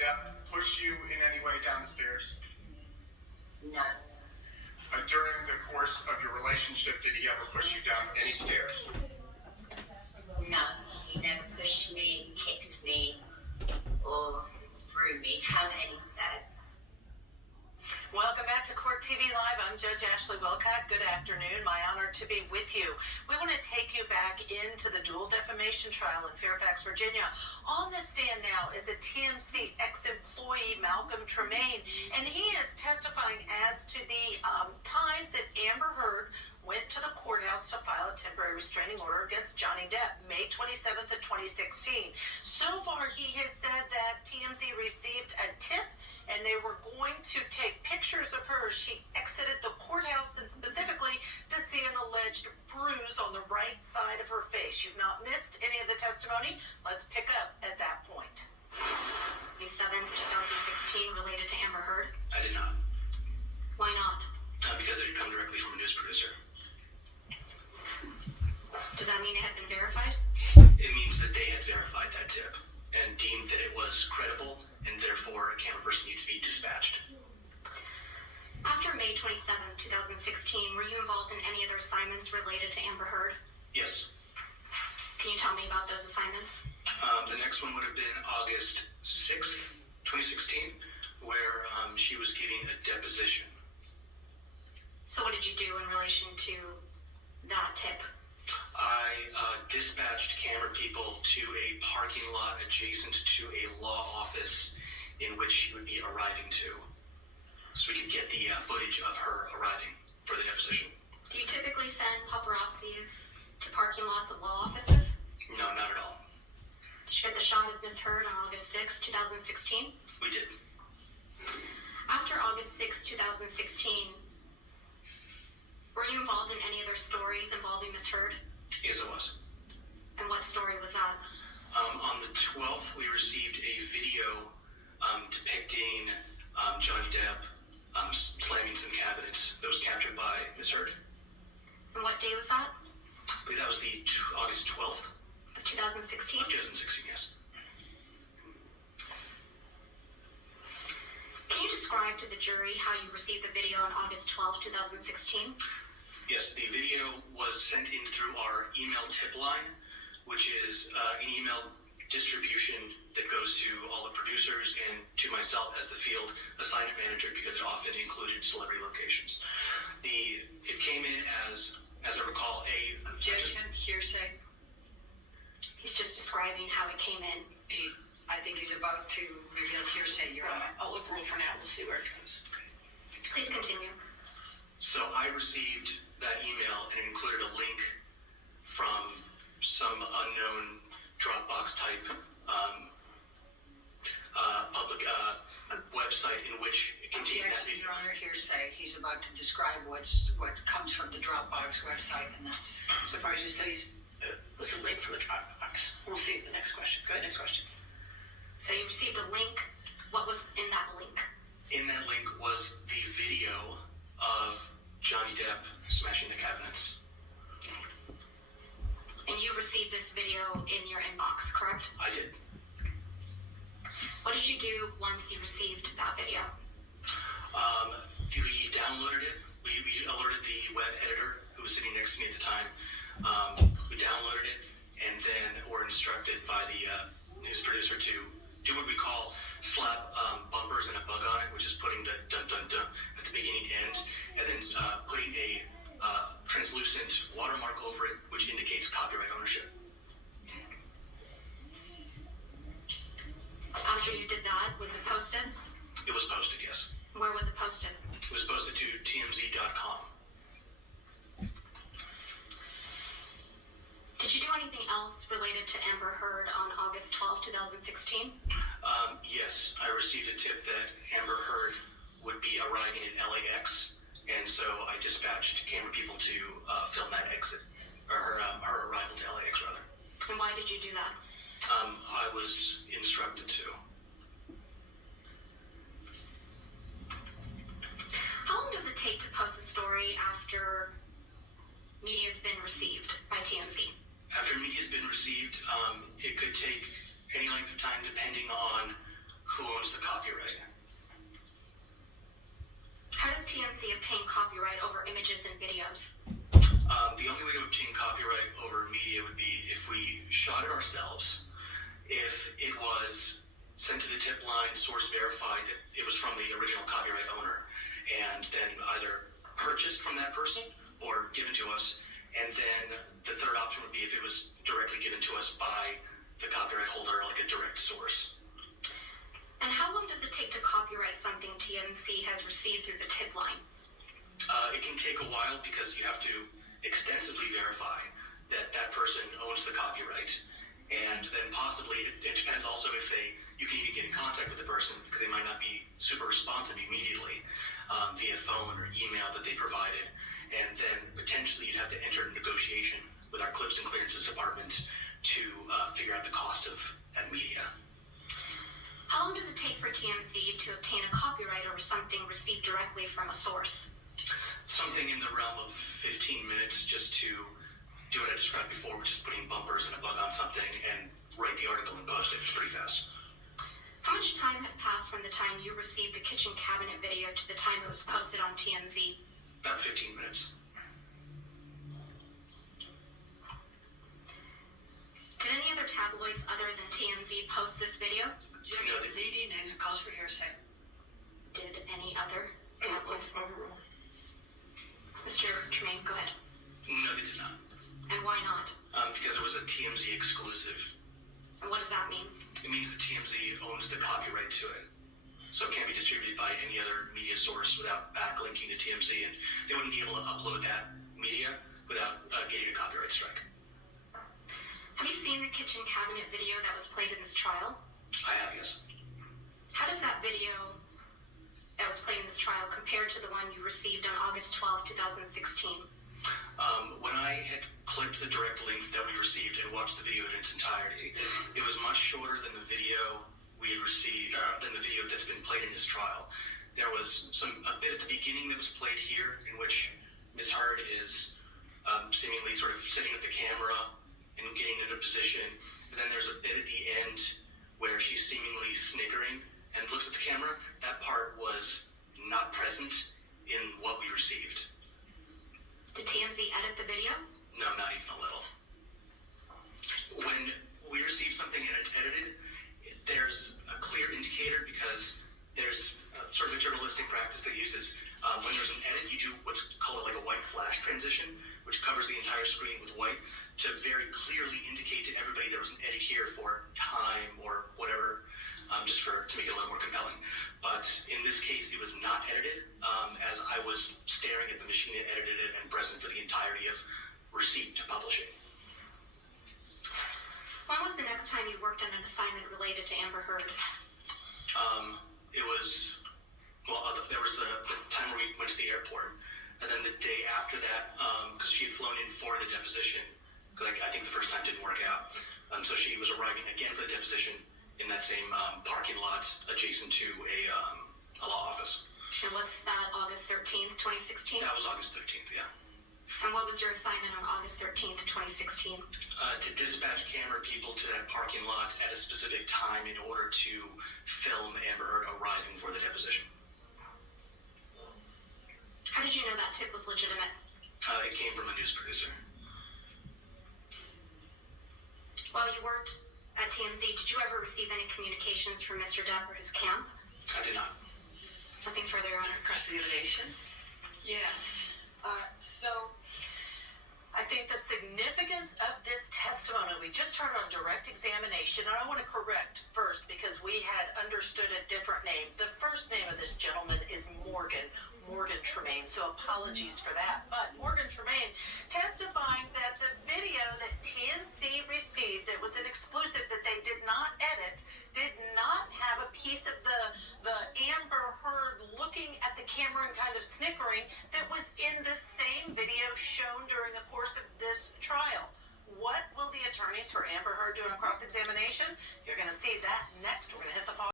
Depp push you in any way down the stairs? No. During the course of your relationship, did he ever push you down any stairs? No, he never pushed me, kicked me, or threw me down any stairs. Welcome back to Court TV Live. I'm Judge Ashley Wilcott. Good afternoon. My honor to be with you. We want to take you back into the dual defamation trial in Fairfax, Virginia. On the stand now is a TMZ ex-employee, Malcolm Tremaine, and he is testifying as to the time that Amber Heard went to the courthouse to file a temporary restraining order against Johnny Depp, May 27th of 2016. So far, he has said that TMZ received a tip and they were going to take pictures of her as she exited the courthouse, and specifically to see an alleged bruise on the right side of her face. You've not missed any of the testimony. Let's pick up at that point. May 7th, 2016, related to Amber Heard? I did not. Why not? Because it had come directly from a news producer. Does that mean it had been verified? It means that they had verified that tip and deemed that it was credible, and therefore a camera person needed to be dispatched. After May 27th, 2016, were you involved in any other assignments related to Amber Heard? Yes. Can you tell me about those assignments? The next one would have been August 6th, 2016, where she was giving a deposition. So what did you do in relation to that tip? I dispatched camera people to a parking lot adjacent to a law office in which she would be arriving to, so we could get the footage of her arriving for the deposition. Do you typically send paparazzis to parking lots of law offices? No, not at all. Did you get the shot of Ms. Heard on August 6, 2016? We did. After August 6, 2016, were you involved in any other stories involving Ms. Heard? Yes, I was. And what story was that? On the 12th, we received a video depicting Johnny Depp slamming some cabinets that was captured by Ms. Heard. And what day was that? I believe that was the August 12th. Of 2016? Of 2016, yes. Can you describe to the jury how you received the video on August 12, 2016? Yes, the video was sent in through our email tip line, which is an email distribution that goes to all the producers and to myself as the field assignment manager, because it often included celebrity locations. It came in as I recall, Objection, hearsay. He's just describing how it came in. I think he's about to reveal hearsay, Your Honor. I'll overrule for now. We'll see where it goes. Please continue. So I received that email, and it included a link from some unknown Dropbox type public website in which it contained that Objection, video. Your Honor, hearsay. He's about to describe what comes from the Dropbox website, and that's... So far as you said, it was a link from the Dropbox. We'll see the next question. Go ahead, next question. So you received a link. What was in that link? In that link was the video of Johnny Depp smashing the cabinets. And you received this video in your inbox, correct? I did. What did you do once you received that video? We downloaded it. We alerted the web editor who was sitting next to me at the time. We downloaded it, and then were instructed by the news producer to do what we call slap bumpers and a bug on it, which is putting the dun dun dun at the beginning and end, and then putting a translucent watermark over it, which indicates copyright ownership. After you did that, was it posted? It was posted, yes. Where was it posted? It was posted to TMZ.com. Did you do anything else related to Amber Heard on August 12, 2016? Yes, I received a tip that Amber Heard would be arriving at LAX, and so I dispatched camera people to film that exit, or her arrival to LAX, rather. And why did you do that? I was instructed to. How long does it take to post a story after media's been received by TMZ? After media's been received, it could take any length of time depending on who owns the obtain copyright over images and videos? The only way to obtain copyright over media would be if we shot it ourselves, if it was sent to the tip line, source verified that it was from the original copyright owner, and then either purchased from that person or given to us. And then the third option would be if it was directly given to us by the copyright holder, like a direct source. And how long does it take to copyright something TMZ has received through the tip line? It can take a while because you have to extensively verify that that person owns the copyright. And then possibly, it depends also if you can even get in contact with the person because they might not be super responsive immediately via phone or email that they provided. And then potentially you'd have to enter a negotiation with our clips and clearances department to figure out the cost of that media. How long does it take for TMZ to obtain a copyright over something received directly from a source? Something in the realm of 15 minutes just to do what I described before, which is putting bumpers and a bug on something and write the article and post it. It's pretty fast. How much time had passed from the time you received the kitchen cabinet video to the time it was posted on TMZ? About 15 minutes. Did any other tabloids other than TMZ post this video? Objection leading and it calls for hearsay. Did any other tabloids? Mr. Tremaine, go ahead. No, they did not. And why not? Because it was a TMZ exclusive. And what does that mean? It means that TMZ owns the copyright to it. So it can't be distributed by any other media source without backlinking to TMZ, and they wouldn't be able to upload that media without getting a copyright strike. Have you seen the kitchen cabinet video that was played in this trial? I have, yes. How does that video that was played in this trial compare to the one you received on August 12, 2016? When I had clicked the direct link that we received and watched the video in its entirety, it was much shorter than the video we had received, than the video that's been played in this trial. There was a bit at the beginning that was played here in which Ms. Hurd is seemingly sort of sitting at the camera and getting into position. And then there's a bit at the end where she's seemingly sniggering and looks at the camera. That part was not present in what we received. Did TMZ edit the video? No, not even a little. When we receive something and it's edited, there's a clear indicator because there's sort of a journalistic practice that uses when there's an edit, you do what's called like a white flash transition, which covers the entire screen with white to very clearly indicate to everybody there was an edit here for time or whatever, just to make it a little more compelling. But in this case, it was not edited, as I was staring at the machine that edited it and present for the entirety of receipt to publishing. When was the next time you worked on an assignment related to Amber Heard? It was, there was the time where we went to the airport, and then the day after that, because she had flown in for the deposition, because I think the first time didn't work out, so she was arriving again for the deposition in that same parking lot adjacent to a law office. And what's that, August 13th, 2016? That was August 13th, yeah. And what was your assignment on August 13th, 2016? To dispatch camera people to that parking lot at a specific time in order to film Amber Heard arriving for the deposition. How did you know that tip was legitimate? It came from a news producer. While you worked at TMZ, did you ever receive any communications from Mr. Depp or his camp? I did not. Nothing further, Your Honor. Cross-examination? Yes. So I think the significance of this testimony, we just heard on direct examination, and I want to correct first because we had understood a different name. The first name of this gentleman is Morgan Tremaine, so apologies for that. But Morgan Tremaine testifying that the video that TMZ received, that was an exclusive that they did not edit, did not have a piece of the Amber Heard looking at the camera and kind of snickering that was in the same video shown during the course of this trial. What will the attorneys for Amber Heard do on cross-examination? You're going to see that next. We're going to hit the pause.